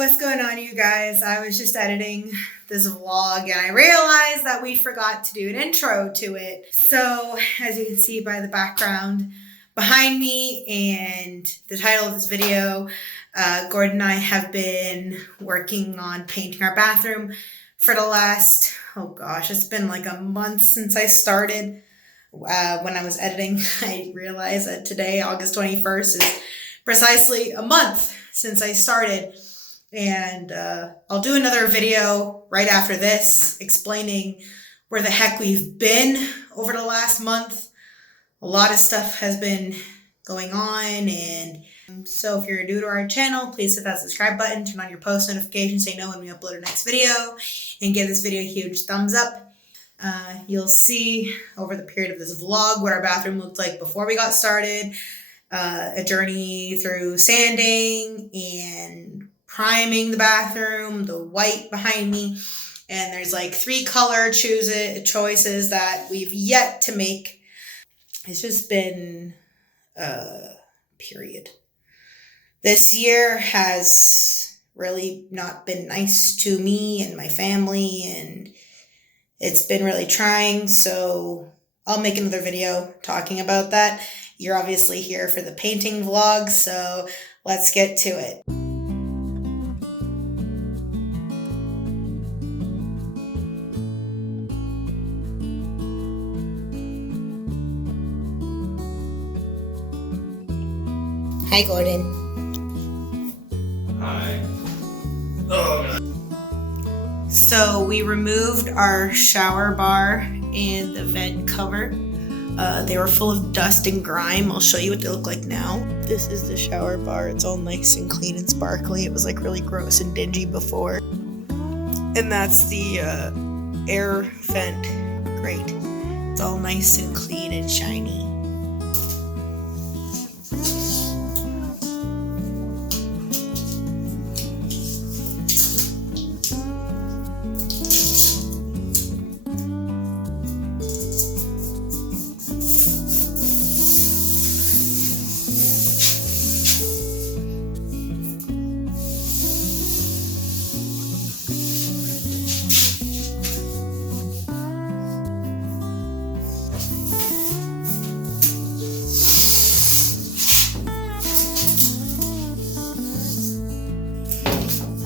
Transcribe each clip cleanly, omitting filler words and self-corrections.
What's going on, you guys? I was just editing this vlog and I realized that we forgot to do an intro to it. So, as you can see by the background behind me and the title of this video, Gordon and I have been working on painting our bathroom for the last, it's been like a month since I started. When I was editing, I realized that today, August 21st, is precisely a month since I started. And I'll do another video right after this explaining where the heck we've been over the last month. A lot of stuff has been going on, and so if you're new to our channel, please hit that subscribe button, turn on your post notifications so you know when we upload our next video, and give this video a huge thumbs up. You'll see over the period of this vlog what our bathroom looked like before we got started, a journey through sanding and priming the bathroom, the white behind me, and there's like 3 color choices that we've yet to make. It's just been a period. This year has really not been nice to me and my family, and it's been really trying, so I'll make another video talking about that. You're obviously here for the painting vlog, so let's get to it. Hi, Gordon. Hi. Oh. So we removed our shower bar and the vent cover. They were full of dust and grime. I'll show you what they look like now. This is the shower bar. It's all nice and clean and sparkly. It was like really gross and dingy before. And that's the air vent grate. It's all nice and clean and shiny.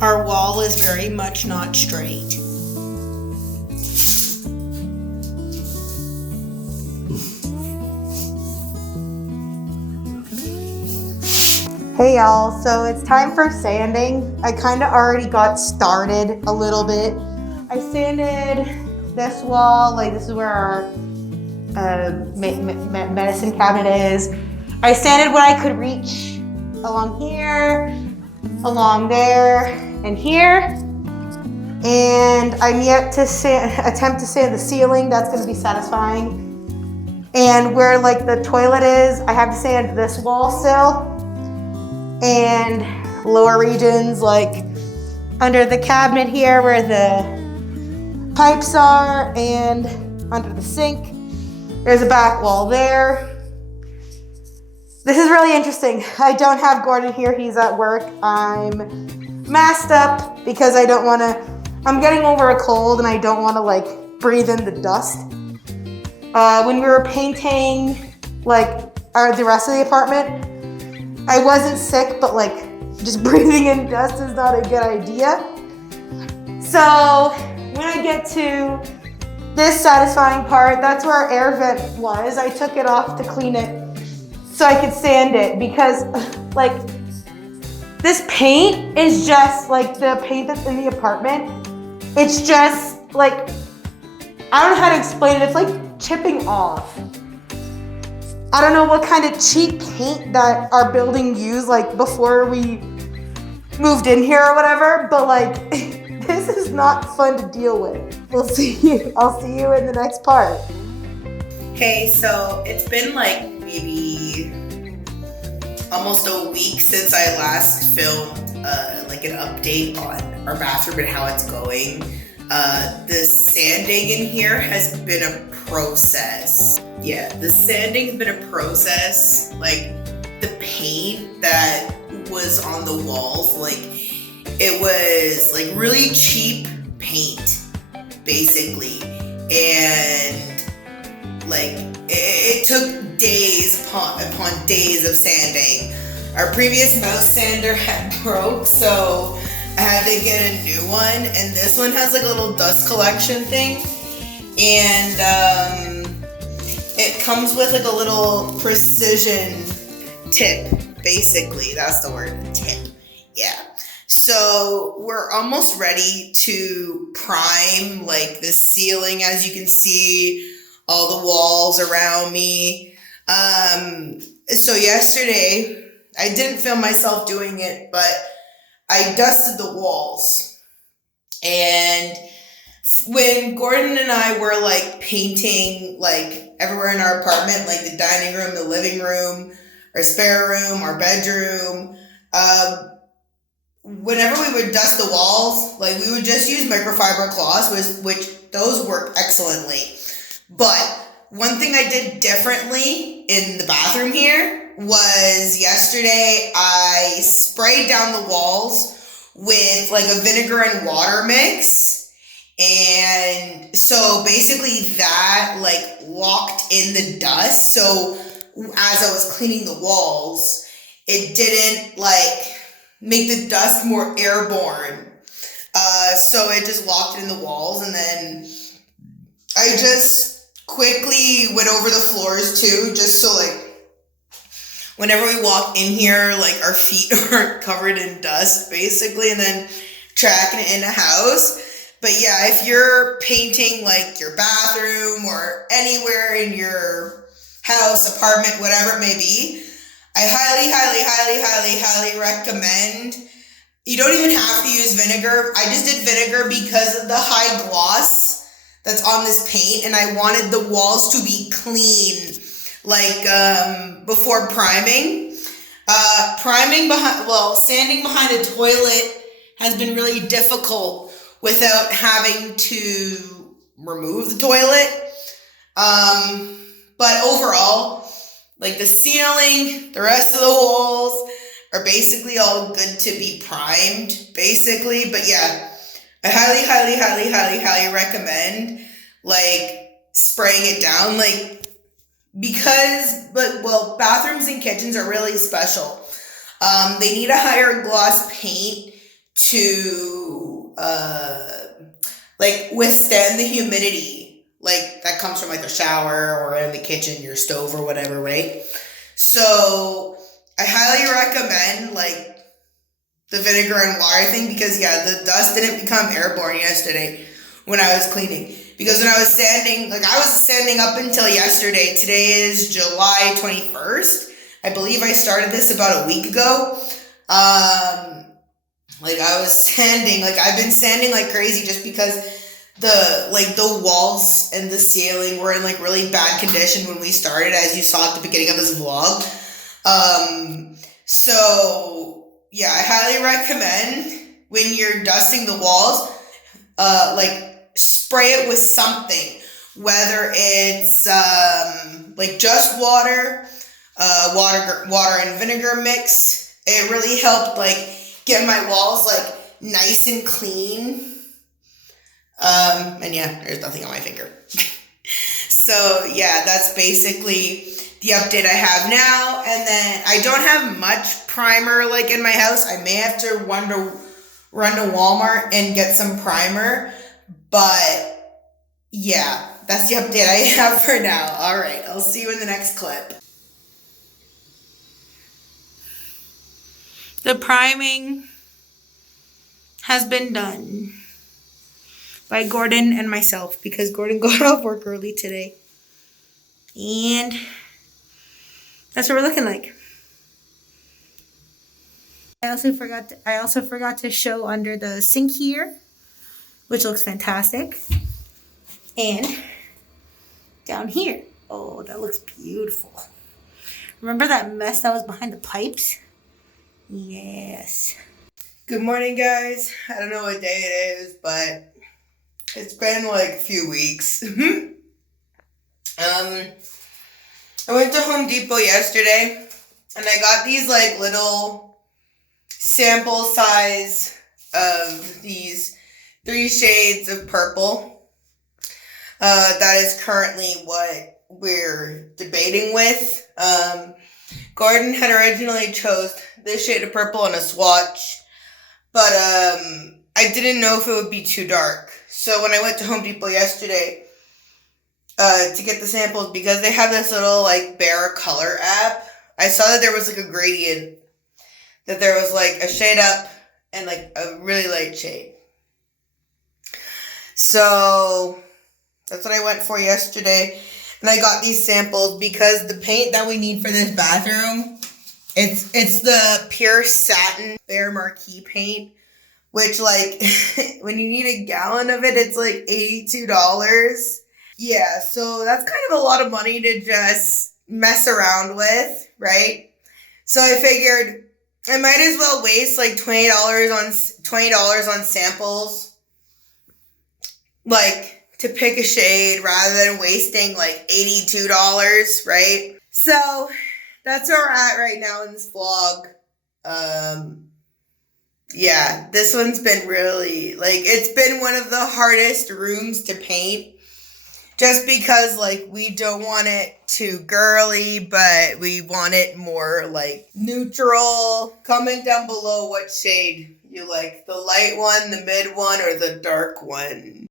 Our wall is very much not straight. Hey y'all, so it's time for sanding. I kind of already got started a little bit. I sanded this wall, like this is where our medicine cabinet is. I sanded what I could reach along here, along there, and here. And I'm yet to attempt to sand the ceiling. That's going to be satisfying. And where like the toilet is, I have to sand this wall still. And lower regions like under the cabinet here where the pipes are, and under the sink. There's a back wall there. This is really interesting. I don't have Gordon here, he's at work. I'm masked up because I don't want to, I'm getting over a cold and I don't want to like breathe in the dust. When we were painting like the rest of the apartment, I wasn't sick, but like just breathing in dust is not a good idea. So when I get to this satisfying part, that's where our air vent was. I took it off to clean it so I could sand it, because like this paint is just like the paint that's in the apartment. It's just like, I don't know how to explain it. It's like chipping off. I don't know what kind of cheap paint that our building used like before we moved in here or whatever, but like this is not fun to deal with. We'll see you. I'll see you in the next part. Okay, so it's been like maybe almost a week since I last filmed like an update on our bathroom and how it's going. The sanding in here has been a process. Yeah, the sanding has been a process. Like the paint that was on the walls, like it was like really cheap paint, basically. And like it took days upon days of sanding. Our previous mouse sander had broke, so I had to get a new one. And this one has like a little dust collection thing. And it comes with like a little precision tip, basically. That's the word, tip. Yeah. So we're almost ready to prime like the ceiling, as you can see, all the walls around me. So yesterday, I didn't film myself doing it, but I dusted the walls. And when Gordon and I were like painting like everywhere in our apartment, like the dining room, the living room, our spare room, our bedroom, whenever we would dust the walls, like we would just use microfiber cloths, which those work excellently. But one thing I did differently in the bathroom here was yesterday I sprayed down the walls with like a vinegar and water mix. And so basically that like locked in the dust. So as I was cleaning the walls, it didn't like make the dust more airborne. So it just locked it in the walls. And then I just quickly went over the floors too, just so like whenever we walk in here, like our feet aren't covered in dust, basically, and then tracking it in the house. But yeah, if you're painting like your bathroom or anywhere in your house, apartment, whatever it may be, I highly recommend. You don't even have to use vinegar. I just did vinegar because of the high gloss that's on this paint, and I wanted the walls to be clean, like before priming. Sanding behind a toilet has been really difficult without having to remove the toilet. But overall, like the ceiling, the rest of the walls are basically all good to be primed, basically. But yeah, I highly recommend like spraying it down, like because, bathrooms and kitchens are really special. They need a higher gloss paint to like withstand the humidity, like that comes from like the shower or in the kitchen, your stove or whatever, right? So I highly recommend like the vinegar and water thing, because yeah, the dust didn't become airborne yesterday when I was cleaning. Because when I was sanding, like I was sanding up until yesterday. Today is July 21st. I believe I started this about a week ago. Like I was sanding, like I've been sanding like crazy just because the walls and the ceiling were in like really bad condition when we started, as you saw at the beginning of this vlog. So yeah, I highly recommend when you're dusting the walls, like spray it with something, whether it's like just water and vinegar mix. It really helped like get my walls like nice and clean. And yeah, there's nothing on my finger. So yeah, that's basically the update I have now. And then I don't have much primer like in my house. I may have to run to Walmart and get some primer. But yeah, that's the update I have for now. All right, I'll see you in the next clip. The priming has been done by Gordon and myself, because Gordon got off work early today. And that's what we're looking like. I also forgot to show under the sink here, which looks fantastic. And down here, oh, that looks beautiful. Remember that mess that was behind the pipes? Yes. Good morning, guys. I don't know what day it is, but it's been like a few weeks. I went to Home Depot yesterday, and I got these like little sample size of these 3 shades of purple. That is currently what we're debating with. Gordon had originally chose this shade of purple on a swatch, but I didn't know if it would be too dark. So when I went to Home Depot yesterday to get the samples, because they have this little like Bear Color app, I saw that there was like a gradient, that there was like a shade up and like a really light shade. So that's what I went for yesterday. And I got these samples because the paint that we need for this bathroom, it's the pure satin Bear Marquee paint, which like when you need a gallon of it, it's like $82. Yeah, so that's kind of a lot of money to just mess around with, right? So I figured I might as well waste like $20 on samples, like to pick a shade, rather than wasting like $82, right? So that's where we're at right now in this vlog. Yeah, this one's been really, like, it's been one of the hardest rooms to paint. Just because, like, we don't want it too girly, but we want it more, like, neutral. Comment down below what shade you like. The light one, the mid one, or the dark one.